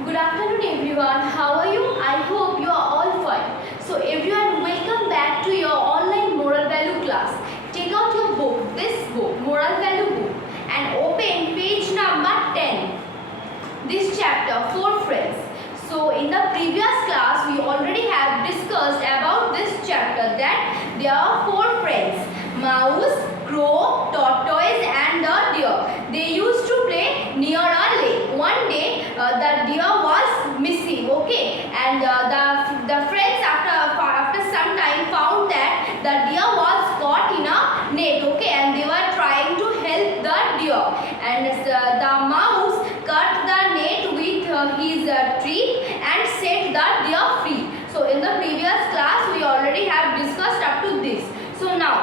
Good afternoon everyone. How are you? I hope you are all fine. So everyone, welcome back to your online moral value class. Take out your book, this book, moral value book, and open page number 10. This chapter, 4 friends. So in the previous class we already have discussed about this chapter that there are 4 friends: mouse, crow, tortoise and the deer. They used to play near a lake. One day the deer was missing, okay, and the friends after some time found that the deer was caught in a net, okay, and they were trying to help the deer, and the mouse cut the net with his teeth and set the deer free. So in the previous class we already have discussed up to this. So now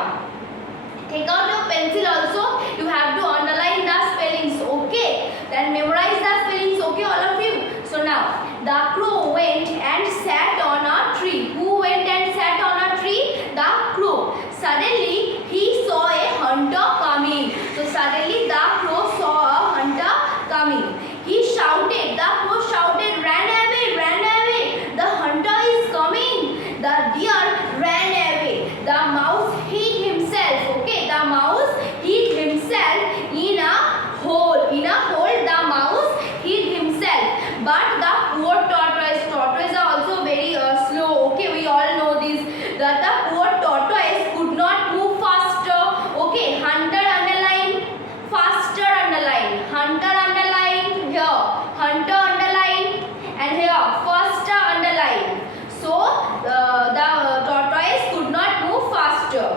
take out your pencil also. You have to underline the spellings, okay? Then memorize the spellings, okay, all of you? So now, the crow went and sat on a tree. Who went and sat on a tree? The crow. Suddenly, he saw a hunter coming. So suddenly, the crow saw a hunter coming. He shouted, the crow shouted, ran away, ran away. The hunter is coming. The deer ran away. The mouse hid himself, okay? The mouse hid himself in a hole. In a hole, the mouse hid himself. But the poor tortoise are also very slow, okay? We all know this. That the poor tortoise could not move faster, okay? Hunter underline, faster underline, hunter underline, here, hunter underline, and here, faster underline. So the tortoise could not move faster.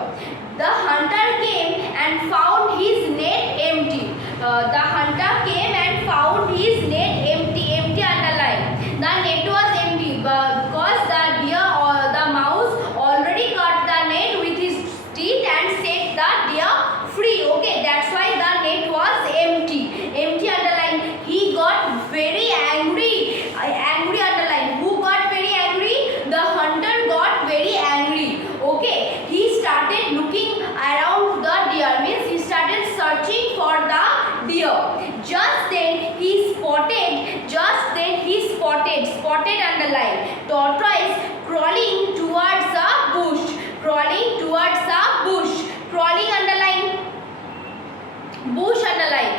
The hunter came and found his net empty. The hunter came and found his net empty. Empty underline. The net was empty because the deer or the mouse already cut the net with his teeth and set the deer free. Okay, that's why the net was empty. Empty underline. He got very angry. Angry underline. Who got very angry? The hunter got very angry. Okay, he started looking around the deer, means he started searching for the deer. Just then he spotted underline, tortoise crawling towards a bush, crawling underline, bush underline.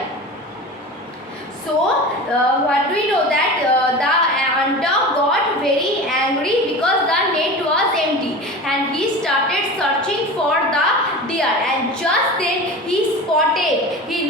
So what do we know that the hunter got very angry because the net was empty and he started searching for the deer, and just then he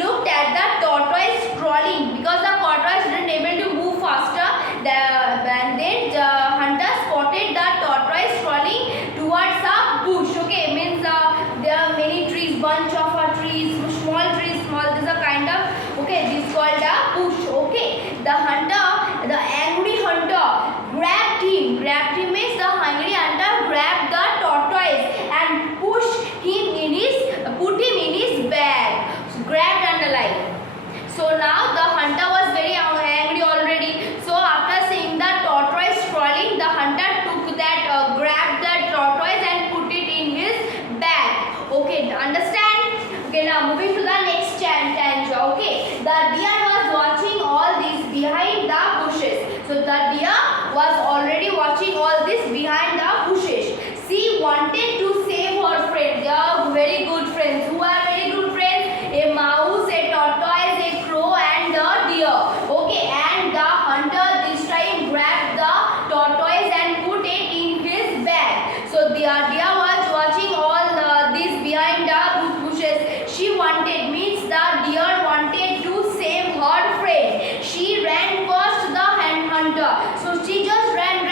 looked at the tortoise crawling because the tortoise didn't able to move faster, and then the hunter spotted the tortoise crawling towards a bush, okay, means there are many trees, bunch of trees, small, this is a kind of, okay, this is called a bush, okay. The angry hunter grabbed him means the angry hunter grabbed the tortoise and put him in his bag. So grabbed underline. So now the hunter was very angry already. So after seeing the tortoise crawling, the hunter took that, grabbed the tortoise and put it in his bag. Okay, understand? Okay, now moving to the next stanza. Okay, the deer was watching all this behind the bushes. So the deer was already watching all this behind the bushes. She wanted to save her friend. They are very good friends. Who are very good friends? A mouse, a tortoise, a crow and a deer. Okay, and the hunter this time grabbed the tortoise and put it in his bag. So the deer was watching all this behind the bushes. She wanted, means the deer wanted to save her friend. She ran past the hunter. So she just ran.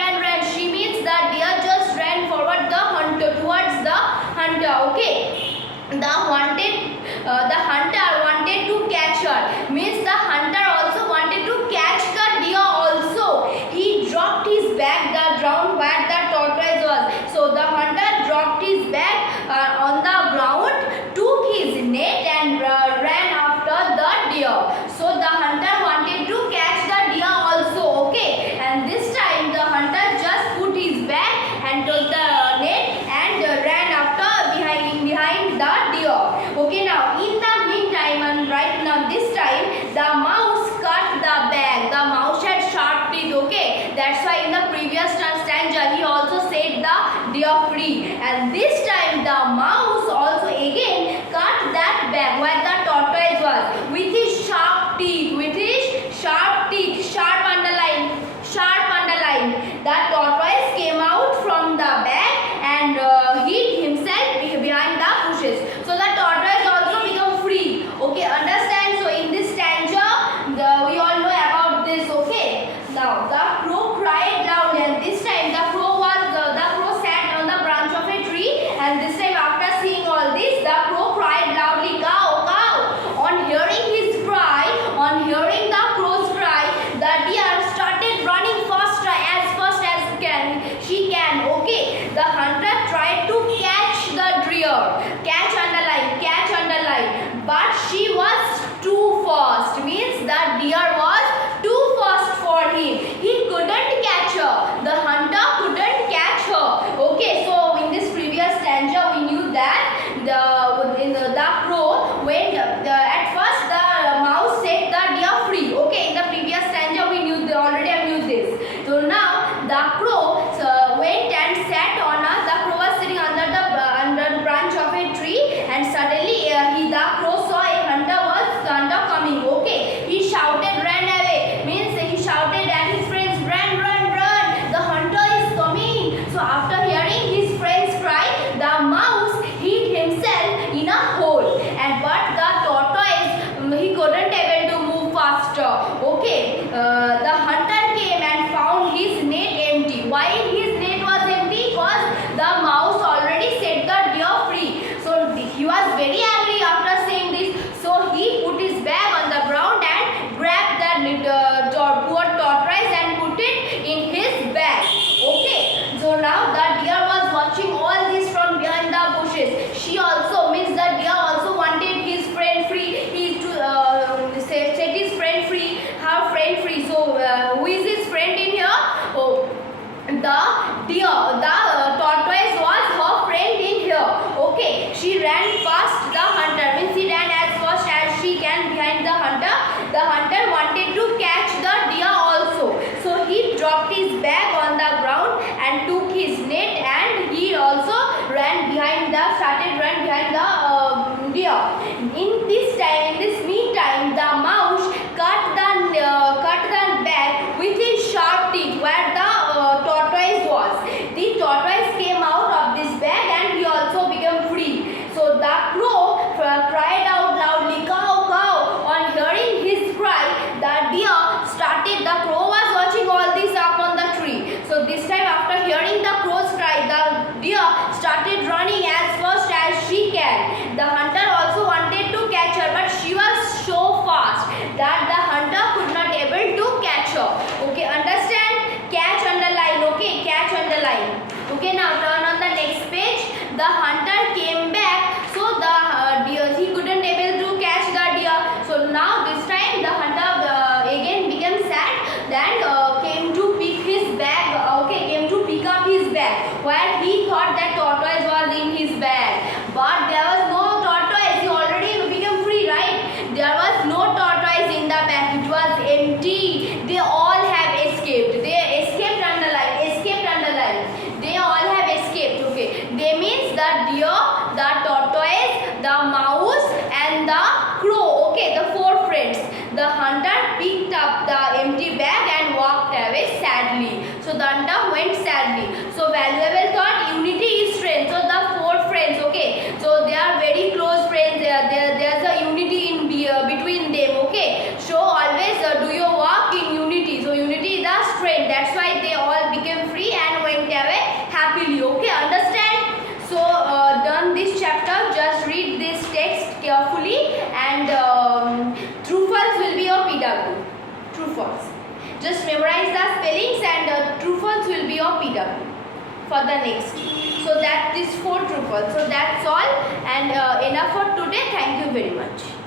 She means the deer just ran forward the hunter towards the okay? That's why in the previous stanza he also said the deer free, and this time the mouse also again cut that bag where the tortoise was with his sharp teeth, sharp underline. The tortoise came out from the bag and hid himself behind the bushes. So the tortoise also become free. Okay, understand? So in this stanza, we all know about this. Okay. Now the crow cried loud, and this time the crow sat on the branch of a tree, and this time after seeing all this, the crow cried loudly, "Cow, cow!" On hearing his cry, on hearing the crow's cry, the deer started running fast as she can. Okay, the hunter tried to catch the deer, catch underline, but she was too fast. Means the deer was too fast for him. He couldn't catch her. The hunter couldn't catch her. Okay, so in this previous stanza we knew that the crow went. At first the mouse set the deer free. Okay, in the previous stanza we knew already. I knew this. So now the crow went and sat on the crow was sitting under the branch of a tree, and suddenly the crow saw a hunter coming. Okay, he shouted, ran away. Means he shouted at his friends, run, the hunter is coming. So after hearing his friends cry, the mouse hid himself in a hole, but the tortoise he couldn't able to move faster. Okay, the hunter came and found his net empty. Why his net was empty? Because the mouse already set the deer free. So he was very angry after saying this. So he put his bag on the ground and grabbed that poor tortoise and put it in his bag. Okay. So now the deer was watching all this from behind the bushes. She also means the deer also wanted his friend free. He to set his friend free, her friend free. So who is his friend in here? Oh, the tortoise was her friend in here. Okay, she ran past the hunter. Means she ran as fast as she can behind the hunter. The hunter wanted to catch the deer also. So he dropped his bag on the ground and took his net, and he also started run behind the deer. In this meantime, the mouse cut the bag with his sharp teeth where the tortoise was. The tortoise came out of this bag and he also became free. So the crow cried out loudly, "Cow, cow!" On hearing his cry, the crow was watching all this up on the tree. So this time after hearing the crow's cry, the deer started running as fast as she can. The hunter also wanted to catch her, but she was so fast that the hunter could not able to catch her. Okay, understand? Catch underline. Okay, catch underline. Okay, now turn on the next page. The hunter came back, so the deer, he couldn't able to catch the deer. So now this time the hunter again became sad, then came to pick his bag. Came to pick up his bag where he thought that tortoise was in his bag, but there was no tortoise. He already became free, right? There was no tortoise in the bag. It was empty. They all have escaped. They escaped underline. They all have escaped. Okay, they means the deer, the tortoise, the mouse and the crow. Okay, the four friends. The hunter picked up the empty bag and walked away sadly. So the hunter went sadly. So valuable thought, unity is strength. So the four friends, okay, so they are very close friends. There's a unity in between them. Okay, so always do your work in unity. So unity is the strength. That's why they all became free and went away happily. Okay, understand? So done this chapter. Just read this text carefully, and true false will be your PW. True false. Just memorize the spellings, and true false will be your PW for the next. So that is 4 true false. So that's all, and enough for today. Thank you very much.